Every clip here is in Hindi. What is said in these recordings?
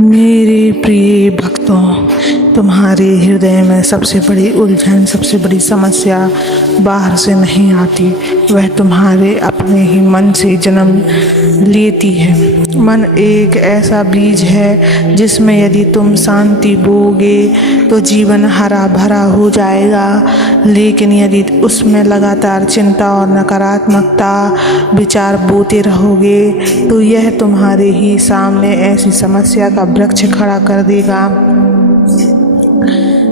मेरे प्रिय भक्तों, तुम्हारे हृदय में सबसे बड़ी उलझन, सबसे बड़ी समस्या बाहर से नहीं आती, वह तुम्हारे अपने ही मन से जन्म लेती है। मन एक ऐसा बीज है जिसमें यदि तुम शांति बोगे तो जीवन हरा भरा हो जाएगा, लेकिन यदि उसमें लगातार चिंता और नकारात्मकता विचार बोते रहोगे तो यह तुम्हारे ही सामने ऐसी समस्या का वृक्ष खड़ा कर देगा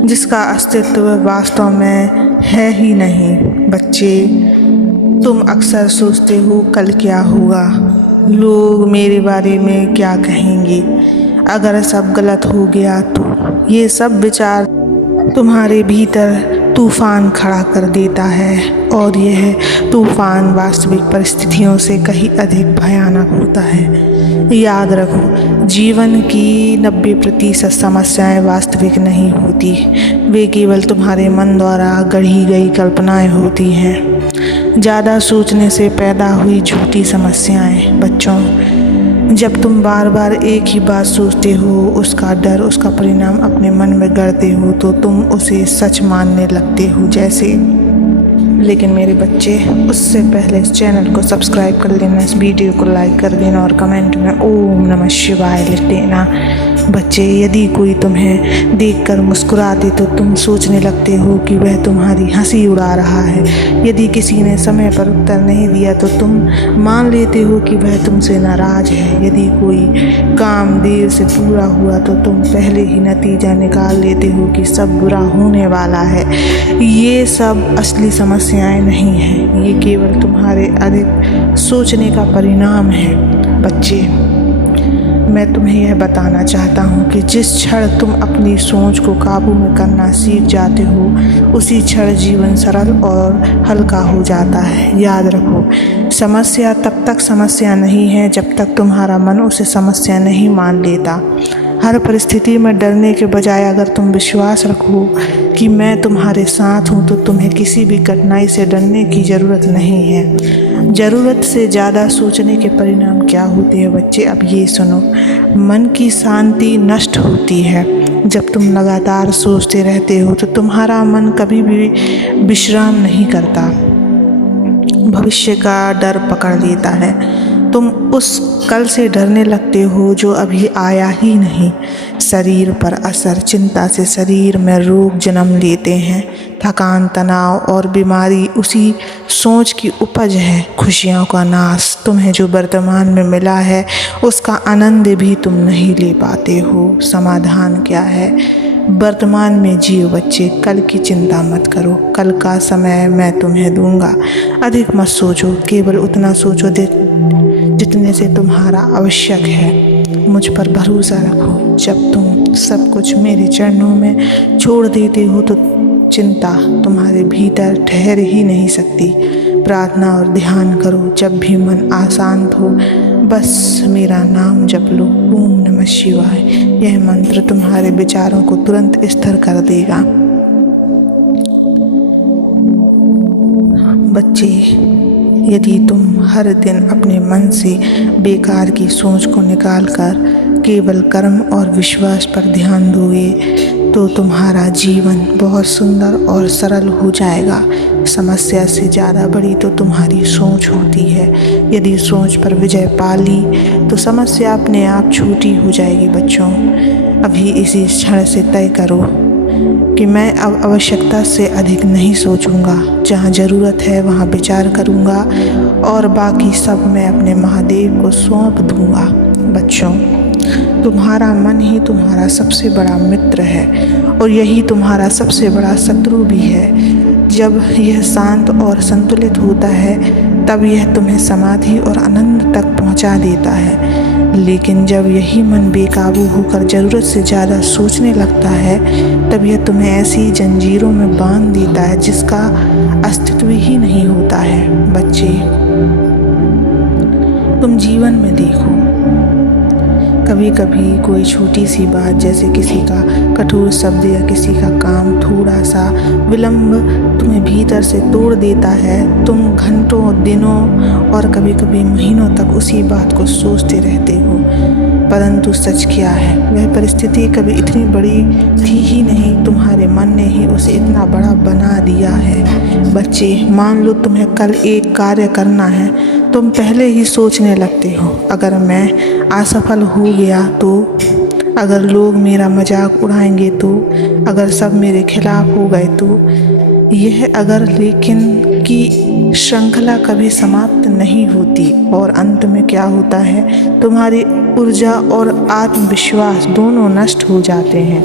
जिसका अस्तित्व वास्तव में है ही नहीं। बच्चे, तुम अक्सर सोचते हो कल क्या होगा, लोग मेरे बारे में क्या कहेंगे, अगर सब गलत हो गया तो। ये सब विचार तुम्हारे भीतर तूफान खड़ा कर देता है और यह तूफान वास्तविक परिस्थितियों से कहीं अधिक भयानक होता है। याद रखो, जीवन की 90% समस्याएं वास्तविक नहीं होती, वे केवल तुम्हारे मन द्वारा गढ़ी गई कल्पनाएं होती हैं, ज़्यादा सोचने से पैदा हुई झूठी समस्याएं। बच्चों, जब तुम बार बार एक ही बात सोचते हो, उसका डर, उसका परिणाम अपने मन में गढ़ते हो, तो तुम उसे सच मानने लगते हो जैसे। लेकिन मेरे बच्चे, उससे पहले इस चैनल को सब्सक्राइब कर लेना, इस वीडियो को लाइक कर देना और कमेंट में ओम नमः शिवाय लिख देना। बच्चे, यदि कोई तुम्हें देखकर मुस्कुराते तो तुम सोचने लगते हो कि वह तुम्हारी हंसी उड़ा रहा है। यदि किसी ने समय पर उत्तर नहीं दिया तो तुम मान लेते हो कि वह तुमसे नाराज है। यदि कोई काम देर से पूरा हुआ तो तुम पहले ही नतीजा निकाल लेते हो कि सब बुरा होने वाला है। ये सब असली समस्याएं नहीं हैं, ये केवल तुम्हारे अधिक सोचने का परिणाम है। बच्चे, मैं तुम्हें यह बताना चाहता हूँ कि जिस क्षण तुम अपनी सोच को काबू में करना सीख जाते हो, उसी क्षण जीवन सरल और हल्का हो जाता है। याद रखो, समस्या तब तक समस्या नहीं है जब तक तुम्हारा मन उसे समस्या नहीं मान लेता। हर परिस्थिति में डरने के बजाय अगर तुम विश्वास रखो कि मैं तुम्हारे साथ हूँ, तो तुम्हें किसी भी कठिनाई से डरने की ज़रूरत नहीं है। ज़रूरत से ज़्यादा सोचने के परिणाम क्या होते हैं बच्चे, अब ये सुनो। मन की शांति नष्ट होती है। जब तुम लगातार सोचते रहते हो तो तुम्हारा मन कभी भी विश्राम नहीं करता, भविष्य का डर पकड़ लेता है। तुम उस कल से डरने लगते हो जो अभी आया ही नहीं। शरीर पर असर, चिंता से शरीर में रोग जन्म लेते हैं। थकान, तनाव और बीमारी उसी सोच की उपज है। खुशियों का नाश, तुम्हें जो वर्तमान में मिला है उसका आनंद भी तुम नहीं ले पाते हो। समाधान क्या है? वर्तमान में जियो बच्चे, कल की चिंता मत करो, कल का समय मैं तुम्हें दूंगा। अधिक मत सोचो, केवल उतना सोचो जितने से तुम्हारा आवश्यक है। मुझ पर भरोसा रखो, जब तुम सब कुछ मेरे चरणों में छोड़ देते हो तो चिंता तुम्हारे भीतर ठहर ही नहीं सकती। प्रार्थना और ध्यान करो, जब भी मन अशांत हो बस मेरा नाम जप लो, ओम नमः शिवाय। यह मंत्र तुम्हारे विचारों को तुरंत स्थिर कर देगा। बच्चे, यदि तुम हर दिन अपने मन से बेकार की सोच को निकालकर केवल कर्म और विश्वास पर ध्यान दोगे तो तुम्हारा जीवन बहुत सुंदर और सरल हो जाएगा। समस्या से ज़्यादा बड़ी तो तुम्हारी सोच होती है। यदि सोच पर विजय पा ली तो समस्या अपने आप छोटी हो जाएगी। बच्चों, अभी इसी क्षण से तय करो कि मैं अब आवश्यकता से अधिक नहीं सोचूंगा। जहाँ ज़रूरत है वहाँ विचार करूँगा और बाकी सब मैं अपने महादेव को सौंप दूँगा। बच्चों, तुम्हारा मन ही तुम्हारा सबसे बड़ा मित्र है और यही तुम्हारा सबसे बड़ा शत्रु भी है। जब यह शांत और संतुलित होता है तब यह तुम्हें समाधि और आनंद तक पहुंचा देता है, लेकिन जब यही मन बेकाबू होकर ज़रूरत से ज़्यादा सोचने लगता है तब यह तुम्हें ऐसी जंजीरों में बांध देता है जिसका अस्तित्व ही नहीं होता है। बच्चे, तुम जीवन में देखो, कभी कभी कोई छोटी सी बात, जैसे किसी का कठोर शब्द या किसी का काम थोड़ा सा विलंब तुम्हें भीतर से तोड़ देता है। तुम घंटों, दिनों और कभी कभी महीनों तक उसी बात को सोचते रहते हो। परंतु सच क्या है, वह परिस्थिति कभी इतनी बड़ी थी ही नहीं, तुम्हारे मन ने ही उसे इतना बड़ा बना दिया है। बच्चे, मान लो तुम्हें कल एक कार्य करना है, तुम पहले ही सोचने लगते हो, अगर मैं असफल हो गया तो, अगर लोग मेरा मजाक उड़ाएंगे तो, अगर सब मेरे खिलाफ हो गए तो। यह अगर लेकिन की श्रृंखला कभी समाप्त नहीं होती और अंत में क्या होता है, तुम्हारी ऊर्जा और आत्मविश्वास दोनों नष्ट हो जाते हैं।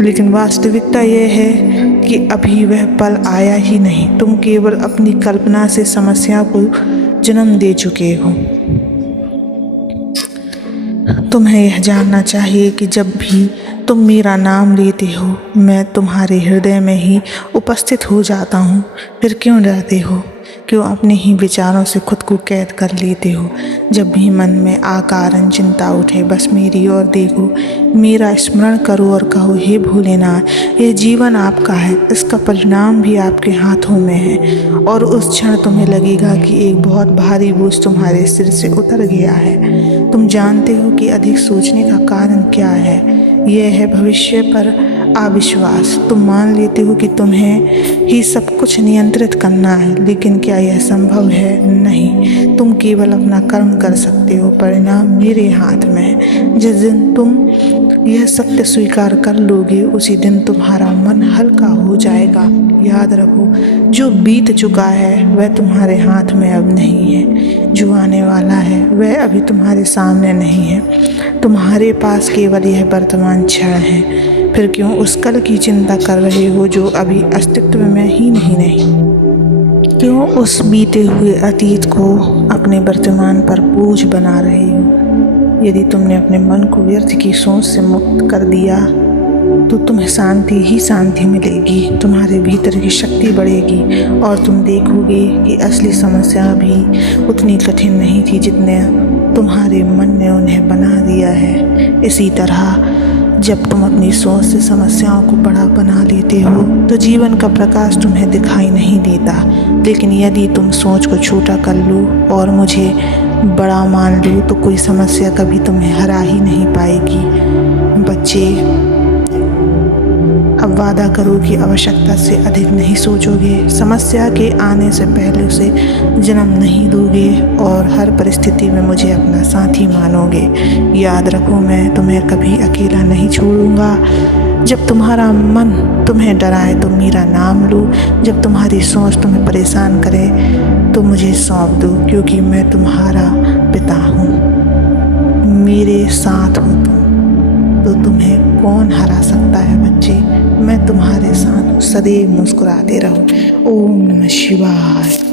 लेकिन वास्तविकता यह है कि अभी वह पल आया ही नहीं, तुम केवल अपनी कल्पना से समस्या को जन्म दे चुके हो। तुम्हें यह जानना चाहिए कि जब भी तुम मेरा नाम लेते हो, मैं तुम्हारे हृदय में ही उपस्थित हो जाता हूँ। फिर क्यों डरते हो? क्यों अपने ही विचारों से खुद को कैद कर लेते हो? जब भी मन में आकारण चिंता उठे, बस मेरी ओर देखो, मेरा स्मरण करो और कहो, हे भोलेनाथ, यह जीवन आपका है, इसका परिणाम भी आपके हाथों में है। और उस क्षण तुम्हें लगेगा कि एक बहुत भारी बोझ तुम्हारे सिर से उतर गया है। तुम जानते हो कि अधिक सोचने का कारण क्या है? यह है भविष्य पर अविश्वास। तुम मान लेते हो कि तुम्हें ही सब कुछ नियंत्रित करना है, लेकिन क्या यह संभव है? नहीं। तुम केवल अपना कर्म कर सकते हो, परिणाम मेरे हाथ में है। जिस दिन तुम यह सत्य स्वीकार कर लोगे, उसी दिन तुम्हारा मन हल्का हो जाएगा। याद रखो, जो बीत चुका है वह तुम्हारे हाथ में अब नहीं है, जो आने वाला है वह अभी तुम्हारे सामने नहीं है। तुम्हारे पास केवल यह वर्तमान क्षण है। फिर क्यों उस कल की चिंता कर रहे हो जो अभी अस्तित्व में ही नहीं? क्यों उस बीते हुए अतीत को अपने वर्तमान पर बोझ बना रहे हो? यदि तुमने अपने मन को व्यर्थ की सोच से मुक्त कर दिया तो तुम्हें शांति ही शांति मिलेगी, तुम्हारे भीतर की शक्ति बढ़ेगी और तुम देखोगे कि असली समस्या भी उतनी कठिन नहीं थी जितने तुम्हारे मन ने उन्हें बना दिया है। इसी तरह जब तुम अपनी सोच से समस्याओं को बड़ा बना लेते हो तो जीवन का प्रकाश तुम्हें दिखाई नहीं देता। लेकिन यदि तुम सोच को छोटा कर लो और मुझे बड़ा मान लो तो कोई समस्या कभी तुम्हें हरा ही नहीं पाएगी। बच्चे, अब वादा करो कि आवश्यकता से अधिक नहीं सोचोगे, समस्या के आने से पहले उसे जन्म नहीं दोगे और हर परिस्थिति में मुझे अपना साथी मानोगे। याद रखो, मैं तुम्हें कभी अकेला नहीं छोड़ूंगा। जब तुम्हारा मन तुम्हें डराए तो मेरा नाम लो, जब तुम्हारी सोच तुम्हें परेशान करे तो मुझे सौंप दो, क्योंकि मैं तुम्हारा पिता हूँ। मेरे साथ हो तुम तो तुम्हें कौन हरा सकता है बच्चे? मैं तुम्हारे साथ सदैव मुस्कुराते रहो। ओम नमः शिवाय।